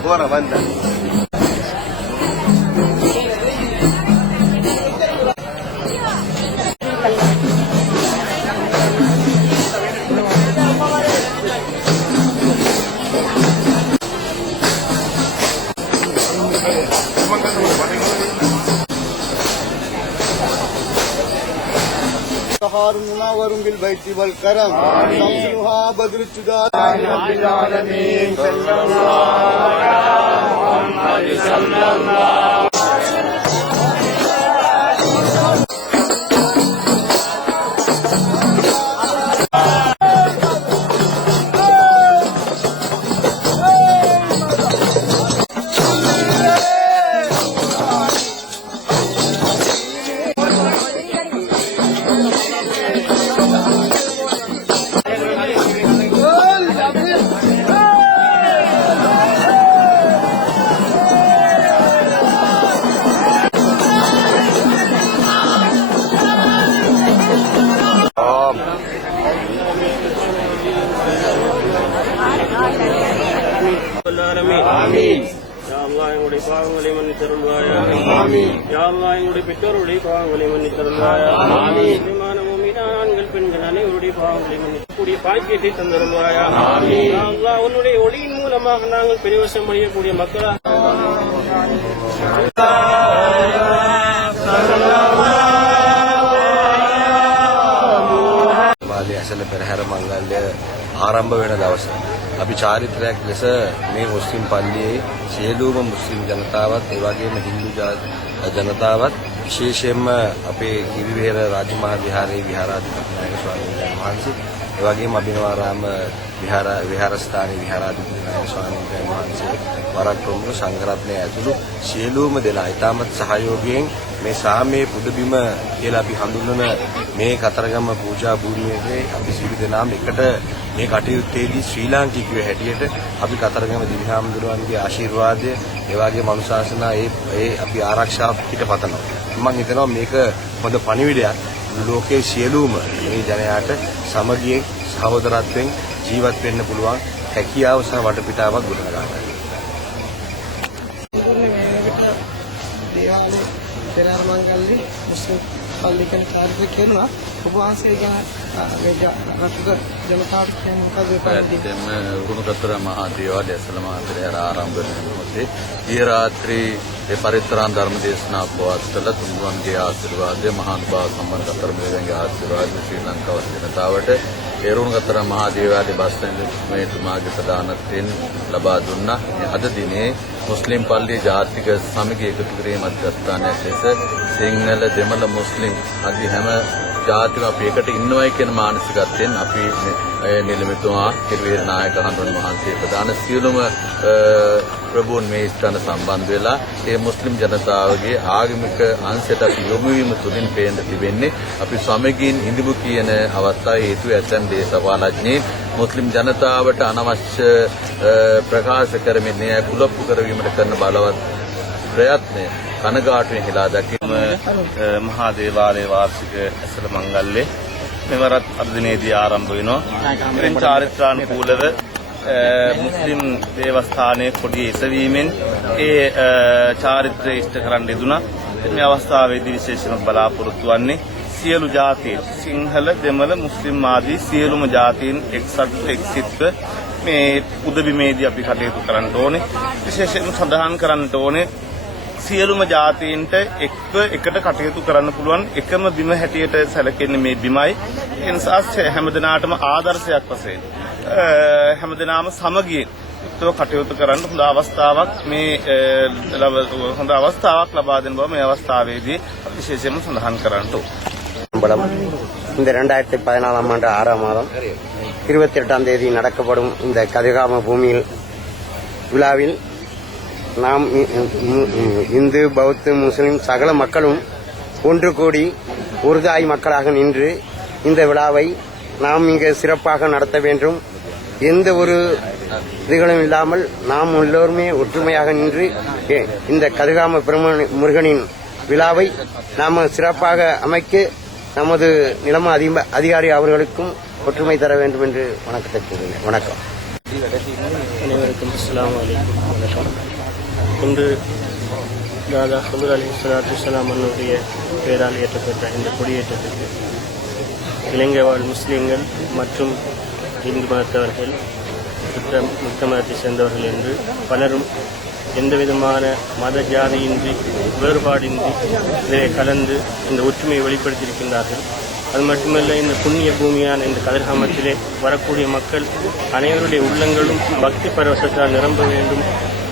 போற வந்த منور بالبيت والكرم شمسها بدر الجداد رب العالمين صلى الله على محمد صلى الله ஆமீன். யா அல்லாஹ் எங்களுடைய பாவங்களை மன்னித்தருள்வாயா. ஆமீன். யா அல்லாஹ் எங்களுடைய பெற்றோருடைய பாவங்களை மன்னித்தருள்வாயா. ஆமீன். ஆண்கள் பெண்கள் அனைவருடைய பாவங்களை மன்னிக்கக்கூடிய பாக்கியத்தை தந்தருள்வாயா. ஆமீன். யா அல்லாஹ் உன்னுடைய ஒளியின் மூலமாக நாங்கள் பெருவசம் அடையக்கூடிய மக்களாக ඇසල පෙරහැර මංගල්‍ය ආරම්භ වෙන දවස අපි චාරිත්‍රාක් ලෙස මේ මුස්ලිම් පල්ලියේ සියලුම මුස්ලිම් ජනතාවත් ඒ වගේම හින්දු ජනතාවත් විශේෂයෙන්ම අපේ කිරිවෙහෙර රාජමහා විහාරයේ විහාරාධිපති නායක ස්වාමීන් වහන්සේ ඒ වගේම අභිනවාරාම විහාරස්ථානයේ විහාරාධිපති නායක ස්වාමීන් වහන්සේ වරක් ප්‍රමුඛ සංඝරත්නය ඇතුළු සියලුම දෙනා ඉතාමත් සහයෝගයෙන් මේ සාමයේ පුදබිම කියලා අපි හඳුන්වන මේ කතරගම පූජා භූමියේ අපි සියලු දෙනාම එකට මේ කටයුත්තේදී ශ්‍රී ලාංකිකයෝ හැටියට අපි කතරගම දිවිහාමුදුරුවන්ගේ ආශිර්වාදය ඒ වගේම අනුශාසනා ඒ අපි ආරක්ෂාව පිටපතනවා. මම හිතනවා මේක හොඳ පණිවිඩයක් ලෝකයේ සියලුම මේ ජනයාට සමගියෙන් සහෝදරත්වයෙන් ජීවත් වෙන්න පුළුවන් හැකියාව සහ වටපිටාවක් ගොඩනගා ගන්න. පෙරහැර මංගල්‍ය මුස්ලිම් පල්ලිකන චාරිත්‍ර කරනවා ඔබ වහන්සේ ගැන මේ රටක ජනතාවට කියන මොකද පැහැදිලිවම ගුණකතර මහා දේවාලය ඇසළ මහා පෙරහැර ආරම්භ වෙනකොට ඊ රාත්‍රී ඒ පරිත්‍රාණ ධර්ම දේශනා පවත්වල තුන්වන්ගේ ආශිර්වාදය මහානුභාව සම්බන්ධ කතර මෙලෙන්ගේ ආශිර්වාදය ශ්‍රී ලංකාව ජනතාවට ඒ රුණකතර මහා දේවාලය බස් ස්ටෑන්ඩ් තුමාගේ ප්‍රධානත්වයෙන් ලබා දුන්නා. අද දිනේ මුස්ලිම් පල්ලියේ ජාතික සමිතිය එකතු කිරීම මධ්‍යස්ථානයක් ලෙස සිංහල දෙමළ මුස්ලිම් ආදී හැම ජාතිකම අපි එකට ඉන්නවයි කියන මානසිකත්වයෙන් අපි නිලමෙතුමා කිරිවෙහෙර නායක හඳුන් වහන්සේ ප්‍රධාන සියලුම ප්‍රභූන් මේ ස්ථාන සම්බන්ධ වෙලා ඒ මුස්ලිම් ජනතාවගේ ආගමික අංශයට අපි යොමු වීම තුලින් පේන්න තිබෙන්නේ අපි සමගින් ඉඳිමු කියන අවස්ථාවේ හේතුව ඇතැම් දේශපාලඥයින් මුස්ලිම් ජනතාවට අනවශ්‍ය ප්‍රකාශ කරමින් එය කුලප්පු කරවීමට කරන බලවත් ප්‍රයත්නය කනගාටුවෙන් හිලා දැකීම මහා දේවාලයේ වාර්ෂික ඇසළ මංගල්‍ය මෙවරත් අද දිනේදී ආරම්භ වෙනවා. ඉතින් චාරිත්‍රානුකූලව මුස්ලිම් දේවස්ථානයේ කොඩිය එසවීමෙන් ඒ චාරිත්‍රය ඉෂ්ට කරන්න යෙදුණා. මේ අවස්ථාවේදී විශේෂම බලාපොරොත්තු වන්නේ සියලු ජාතීන් සිංහල දෙමළ මුස්ලිම් ආදී සියලුම ජාතීන් එක්සිත්ව මේ උදබිමේදී අපි කටයුතු කරන්න ඕනේ. විශේෂයෙන් සඳහන් කරන්නට ඕනේ සියලුම ජාතීන්ට එකට කටයුතු කරන්න පුළුවන් එකම බිම හැටියට සැලකෙන්නේ මේ බිමයි. ඒ නිසා හැමදෙනාටම ආදර්ශයක් වශයෙන් හැමදෙනාම සමගියෙන් යුක්තව කටයුතු කරන්න හොඳ අවස්ථාවක් ලබා දෙන බව මේ අවස්ථාවේදී විශේෂයෙන්ම සඳහන් කරන්නට இந்த 2014ஆம் ஆண்டு 6ஆம் மாதம் 28ஆம் தேதி நடக்கப்படும் இந்த கதிர்காம பூமியில் விழாவில் நாம் இந்து பௌத்த முஸ்லிம் சகல மக்களும் ஒன்று கூடி ஒரு தாய் மக்களாக நின்று இந்த விழாவை நாம் இங்கு சிறப்பாக நடத்த வேண்டும். எந்த ஒரு இதுகளும் இல்லாமல் நாம் எல்லோருமே ஒற்றுமையாக நின்று இந்த கதிர்காம முருகனின் விழாவை நாம் சிறப்பாக அமைக்க நமது நிலைமை அதிகாரி அவர்களுக்கும் ஒற்றுமை தர வேண்டும் என்று வணக்கத்தை கூறுகிறேன். வணக்கம். அனைவருக்கும் அஸ்ஸலாமு அலைக்கும். வணக்கம். இன்று தாதா ஹுதுர் அலைஹிஸ்ஸலாத்து வஸ்ஸலாம் அவர்களுடைய பெயரால் ஏற்றப்பட்ட இந்த கொடியேற்றத்திற்கு இலங்கை வாழ் முஸ்லீம்கள் மற்றும் இந்து மதத்தவர்கள் புத்த மதத்தை சேர்ந்தவர்கள் என்று பலரும் எந்தவிதமான மத ஜாதியின்றி வேறுபாடின்றி இதிலே கலந்து இந்த ஒற்றுமையை வெளிப்படுத்தியிருக்கின்றார்கள். அது மட்டுமல்ல, இந்த புண்ணிய பூமியான இந்த கதிர்காமத்திலே வரக்கூடிய மக்கள் அனைவருடைய உள்ளங்களும் பக்தி பரவசத்தால் நிரம்ப வேண்டும்,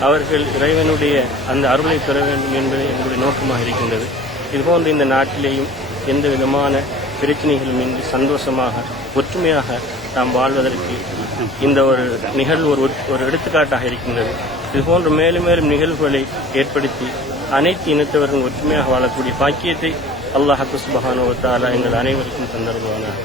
அவர்கள் இறைவனுடைய அந்த அருளை பெற வேண்டும் என்பது எங்களுடைய நோக்கமாக இருக்கின்றது. இதுபோன்று இந்த நாட்டிலேயும் எந்த விதமான பிரச்சனைகளும் இன்றி சந்தோஷமாக ஒற்றுமையாக நாம் வாழ்வதற்கு இந்த ஒரு நிகழ்வு ஒரு எடுத்துக்காட்டாக இருக்கின்றது. இதுபோன்று மேலும் மேலும் நிகழ்வுகளை ஏற்படுத்தி அனைத்து இனத்தவர்கள் ஒற்றுமையாக வாழக்கூடிய பாக்கியத்தை அல்லாஹ் சுப்ஹானஹு வ தஆலா எங்கள் அனைவருக்கும் தந்தருள்வானாக.